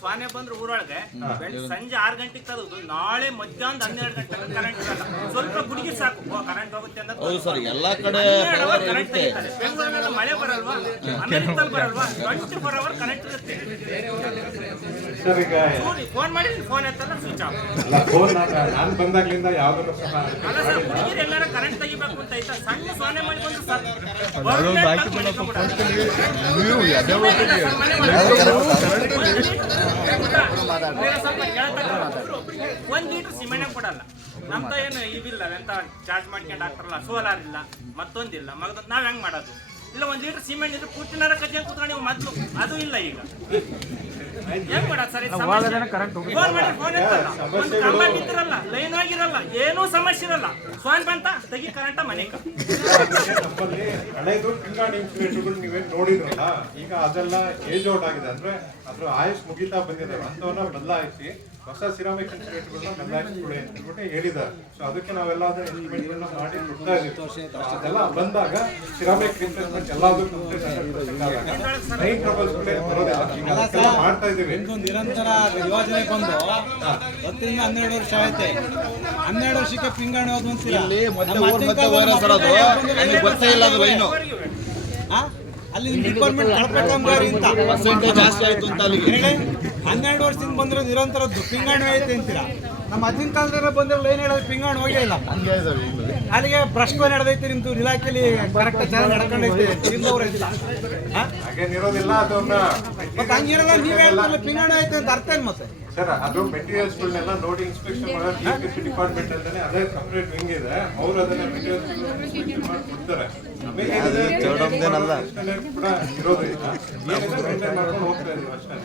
Svane ಬಂದ್ರೆ ಊರೊಳಗೆ. ಬೆಳಗ್ಗೆ ಸಂಜೆ ಆರು ಗಂಟೆಗೆ ತಗೋದು ನಾಳೆ ಮಧ್ಯಾಹ್ನ ಹನ್ನೆರಡು ಗಂಟೆ ಕರೆಂಟ್ ಇರಲ್ಲ. ಸ್ವಲ್ಪ ಗುಡುಗಿ ಸಾಕು. ಕರೆಂಟ್ ಹೋಗುತ್ತೆ ಅಂತ ಹೌದು ಸರ್ ಎಲ್ಲಾ ಕಡೆ ಕರೆಂಟ್ ತೆಗಿತಾರೆ. ಬೆಂಗಳೂರಿನಲ್ಲಿ ಮಳೆ ಬರಲ್ವಾ? ಅಮೆರಿಕದಲ್ಲಿ ಬರಲ್ವಾ? ಟ್ವೆಂಟಿ ಫೋರ್ ಅವರ್ ಕರೆಂಟ್ ಇರುತ್ತೆ. ಸರ್ ಈಗ ಫೋನ್ ಮಾಡಿ ಫೋನ್ ಎತ್ತಲ್ಲ ಸ್ವಿಚ್ ಆಫ್ ಅಲ್ಲ ಸರ್ ಕರೆಂಟ್ ತೆಗಿಬೇಕು ಅಂತ ಐತೆ ಸಣ್ಣ ಸೋನೆ ಮಾಡಿ ಬಂದು ಸರ್ ಒಂದ್ ಲೀಟರ್ ಸಿಮೆಂಟ್ ಕೊಡಲ್ಲ ನಮ್ದ ಏನು ಇದಿಲ್ಲ ಎಂತ ಚಾರ್ಜ್ ಮಾಡ್ಕೊಂಡು ಹಾಕ್ತಾರಲ್ಲ ಸೋಲಾರ್ ಇಲ್ಲ ಮತ್ತೊಂದಿಲ್ಲ ಮಗದ ನಾವ್ ಹೆಂಗ್ ಮಾಡೋದು ಇಲ್ಲ ಒಂದ್ ಲೀಟರ್ ಸಿಮೆಂಟ್ ಇದ್ರೆ ಪೂರ್ತಿನಾರ ಕಜ್ಜೆ ಕೂತ್ಕೊಂಡು ನೀವು ಮೊದ್ಲು ಅದು ಇಲ್ಲ ಈಗ ಹೆಂಗ್ ಮಾಡೋದು ಸರ್ ಇದು ಸಮಸ್ಯೆ? ಫೋನ್ ಮಾಡಿ ಫೋನ್ ಎತ್ತಲ್ಲ ಒಂದು ಕಂಬ ನಿಂತಿರಲ್ಲ ಲೈನ್ ಆಗಿರಲ್ಲ ಏನೂ ಸಮಸ್ಯೆ ಇರಲ್ಲ. ಫೋನ್ ಬಂತ ತೆಗಿ ಕರೆಂಟ ಮನೆಕ ನಮ್ಮಲ್ಲಿ ಹಳೆದು ಪಿಂಗಾಣಿ ಇನ್ಸುಲೇಟರ್ಗಳು ನೀವೇನ್ ನೋಡಿದ್ರಲ್ಲ ಈಗ ಅದೆಲ್ಲ ಏಜ್ ಔಟ್ ಆಗಿದೆ. ಅಂದ್ರೆ ಅದ್ರ ಆಯುಷ್ ಮುಗಿತಾ ಬಂದಿದೆ. ಅಂತವನ್ನ ಬದಲಾಯಿಸಿ ಹೊಸ ಸಿರಾಮಿಕ್ ಅಂತ ಹೇಳ್ಬಿಟ್ಟು ಹೇಳಿದ್ದಾರೆ. ಸೊ ಅದಕ್ಕೆ ನಾವೆಲ್ಲ ಮಾಡಿ ಕೊಡ್ತಾ ಇದ್ದೀವಿ ಅದೆಲ್ಲ ಬಂದಾಗ ಸಿರಾಮಿಕ್ ರಿಪ್ಲೇಸ್ಮೆಂಟ್ ಎಲ್ಲದೂ ಕಂಪ್ಲೀಟ್ ನೈನ್ ಟ್ರಬಲ್ಸ್ ಬರೋದಿಲ್ಲ. ಈಗ ಅದಕ್ಕೆಲ್ಲ ಮಾಡ್ತಾ ಇದ್ದೀವಿ ಒಂದು ನಿರಂತರ ಯೋಜನೆ ಬಂದು ಹತ್ತರಿಂದ ಹನ್ನೆರಡು ವರ್ಷ ಆಯ್ತೆ. ಹನ್ನೆರಡು ವರ್ಷಕ್ಕೆ ಪಿಂಗಾಣಿ ಹೋದ್. ಅಲ್ಲಿ ಗೊತ್ತೇ ಇಲ್ಲ ಅದು ಲೈನು ಅಲ್ಲಿ ಡಿಪಾರ್ಟ್ಮೆಂಟ್ ಕಳಪೆ ಕಾಮಗಾರಿ ಅಂತ. ಪರ್ಸೆಂಟೇಜ್ ಜಾಸ್ತಿ ಆಯ್ತು ಅಂತ ಅಲ್ಲಿಗೆ. ಹೇಳಿ ಹನ್ನೆರಡು ವರ್ಷದಿಂದ ಬಂದಿರೋ ನಿರಂತರ ಪಿಂಗಾಣಿ ಐತೆ ಅಂತೀರಾ? ನಮ್ಮ ಅಜ್ಜಿನ ಕಾಲದಲ್ಲಿ ಬಂದಿರಲ್ಲ ಲೈನ್ ಹೇಳೋದು? ಪಿಂಗಾಣ ಹೋಗೇ ಇಲ್ಲ. ಅಲ್ಲಿಗೆ ಪ್ರಶ್ನೆ ನಡೆದೈತಿ ನಿಮ್ದು ಇಲಾಖೆಯಲ್ಲಿ ಕರೆಕ್ಟ್ ಚೆನ್ನಾಗಿ ನಡ್ಕೊಂಡೈತಿ? ಹಾಗೇನಿರೋದಿಲ್ಲ ಅದನ್ನ. ಮತ್ತೆ ಹಂಗಿರಲ್ಲ ನೀವೇ ಹೇಳ್ತಿಲ್ಲ ಪಿಂಗಾಣ ಐತೆ ಅಂತ ಅರ್ಥ ಏನು ಮತ್ತೆ? ಸರ್ ಅದು ಮೆಟೀರಿಯಲ್ಸ್ಗಳನ್ನೆಲ್ಲ ನೋಡಿ ಇನ್ಸ್ಪೆಕ್ಷನ್ ಮಾಡೋದು ಡಿಪಾರ್ಟ್ಮೆಂಟ್ ಅಂತಾನೆ ಅದೇ ಸಪ್ರೇಟ್ ವಿಂಗ್ ಇದೆ. ಅವ್ರು ಅದನ್ನ ಮೆಟೀರಿಯಲ್ಸ್ ಇನ್ಸ್ಪೆಕ್ಷನ್ ಮಾಡಿ ಕೊಡ್ತಾರೆ. ನಮಗೆ ಕೂಡ ಇರೋದಿಲ್ಲ. ಮಾಡ್ಕೊಂಡು ಹೋಗ್ತಾ ಇದೀವಿ ಅಷ್ಟೇ.